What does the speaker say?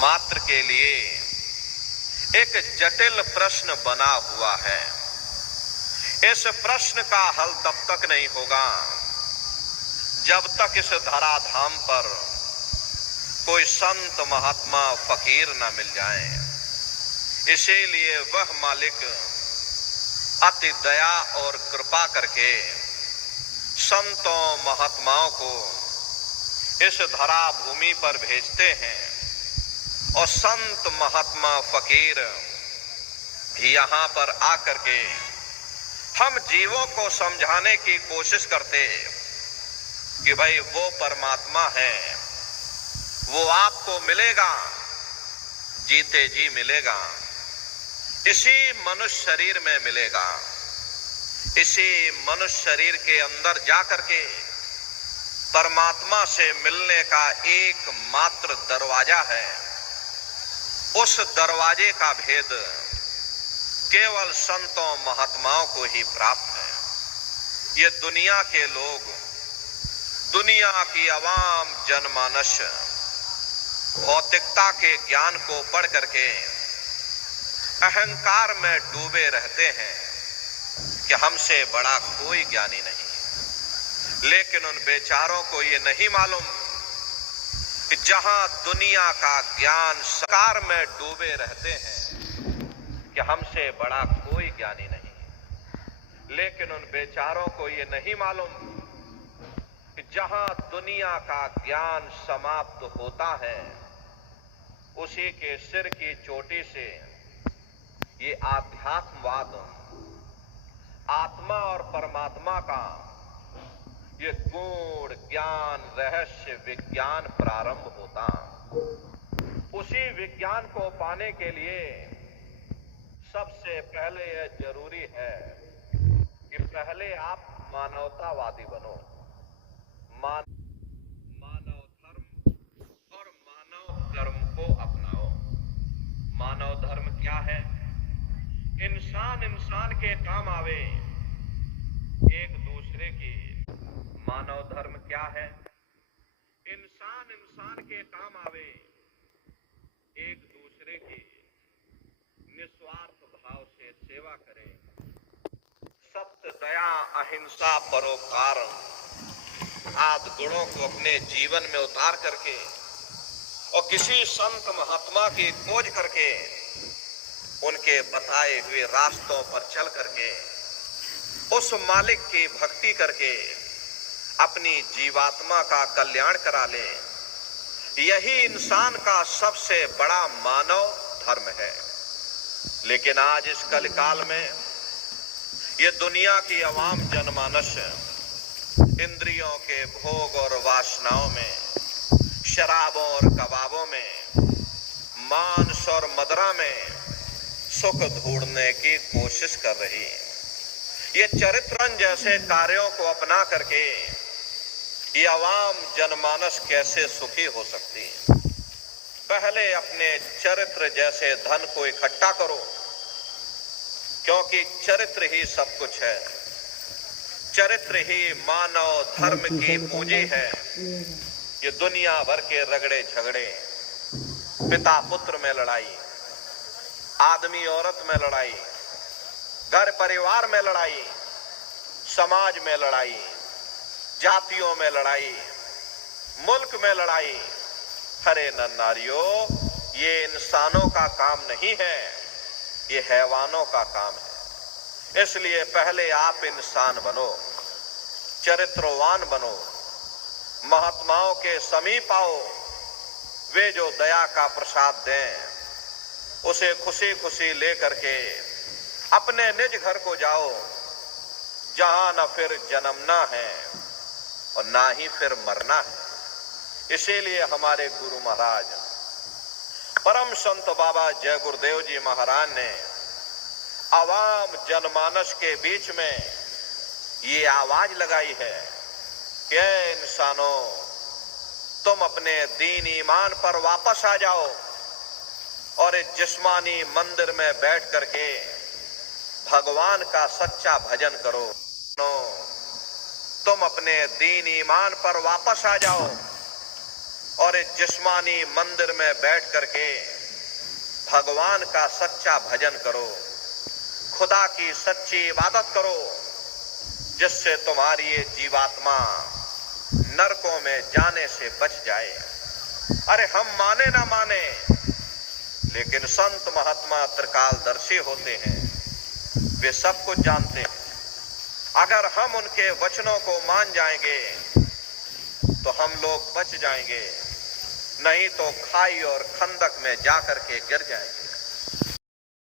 मात्र के लिए एक जटिल प्रश्न बना हुआ है। इस प्रश्न का हल तब तक नहीं होगा जब तक इस धराधाम पर कोई संत महात्मा फकीर न मिल जाए। इसीलिए वह मालिक अति दया और कृपा करके संतों महात्माओं को इस धरा भूमि पर भेजते हैं और संत महात्मा फकीर यहाँ पर आकर के हम जीवों को समझाने की कोशिश करते कि भाई वो परमात्मा है, वो आपको मिलेगा, जीते जी मिलेगा, इसी मनुष्य शरीर में मिलेगा। इसी मनुष्य शरीर के अंदर जाकर के परमात्मा से मिलने का एकमात्र दरवाजा है। उस दरवाजे का भेद केवल संतों महात्माओं को ही प्राप्त है। ये दुनिया के लोग, दुनिया की आवाम जनमानस भौतिकता के ज्ञान को पढ़ करके अहंकार में डूबे रहते हैं कि हमसे बड़ा कोई ज्ञानी नहीं। लेकिन उन बेचारों को ये नहीं मालूम कि जहां दुनिया का ज्ञान साकार में डूबे रहते हैं कि हमसे बड़ा कोई ज्ञानी नहीं। लेकिन उन बेचारों को ये नहीं मालूम कि जहां दुनिया का ज्ञान समाप्त होता है, उसी के सिर की चोटी से ये आध्यात्मवाद, आत्मा और परमात्मा का ये गूढ़ ज्ञान, रहस्य विज्ञान प्रारंभ होता। उसी विज्ञान को पाने के लिए सबसे पहले यह जरूरी है कि पहले आप मानवतावादी बनो। मानव धर्म और मानव कर्म को अपनाओ। मानव धर्म क्या है? इंसान इंसान के काम आवे, एक दूसरे की। मानव धर्म क्या है? इंसान इंसान के काम आवे, एक दूसरे की निस्वार्थ भाव से सेवा करे। सत्य, दया, अहिंसा, परोपकार आदि गुणों को अपने जीवन में उतार करके और किसी संत महात्मा की खोज करके उनके बताए हुए रास्तों पर चल करके उस मालिक की भक्ति करके अपनी जीवात्मा का कल्याण करा ले, यही इंसान का सबसे बड़ा मानव धर्म है। लेकिन आज इस कलिकाल में ये दुनिया की आवाम जनमानस इंद्रियों के भोग और वासनाओं में, शराबों और कबाबों में, मांस और मदिरा में सुख ढूंढने की कोशिश कर रही। ये चरित्रन जैसे कार्यों को अपना करके ये आवाम जनमानस कैसे सुखी हो सकती है? पहले अपने चरित्र जैसे धन को इकट्ठा करो, क्योंकि चरित्र ही सब कुछ है। चरित्र ही मानव धर्म की पूंजी है। ये दुनिया भर के रगड़े झगड़े, पिता पुत्र में लड़ाई, आदमी औरत में लड़ाई, घर परिवार में लड़ाई, समाज में लड़ाई, जातियों में लड़ाई, मुल्क में लड़ाई। अरे नारियों, ये इंसानों का काम नहीं है, ये हैवानों का काम है। इसलिए पहले आप इंसान बनो, चरित्रवान बनो, महात्माओं के समीप आओ। वे जो दया का प्रसाद दें, उसे खुशी खुशी लेकर के अपने निज घर को जाओ, जहां न फिर जन्मना है और ना ही फिर मरना है। इसीलिए हमारे गुरु महाराज परम संत बाबा जय गुरुदेव जी महाराज ने आवाम जनमानस के बीच में ये आवाज लगाई है कि ऐ इंसानों, तुम अपने दीन ईमान पर वापस आ जाओ और इस जिस्मानी मंदिर में बैठ करके भगवान का सच्चा भजन करो। तुम अपने दीन ईमान पर वापस आ जाओ और इस जिस्मानी मंदिर में बैठ करके भगवान का सच्चा भजन करो, खुदा की सच्ची इबादत करो, जिससे तुम्हारी ये जीवात्मा नरकों में जाने से बच जाए। अरे हम माने ना माने, लेकिन संत महात्मा त्रिकालदर्शी होते हैं, वे सब कुछ जानते हैं। अगर हम उनके वचनों को मान जाएंगे तो हम लोग बच जाएंगे, नहीं तो खाई और खंदक में जाकर के गिर जाएंगे।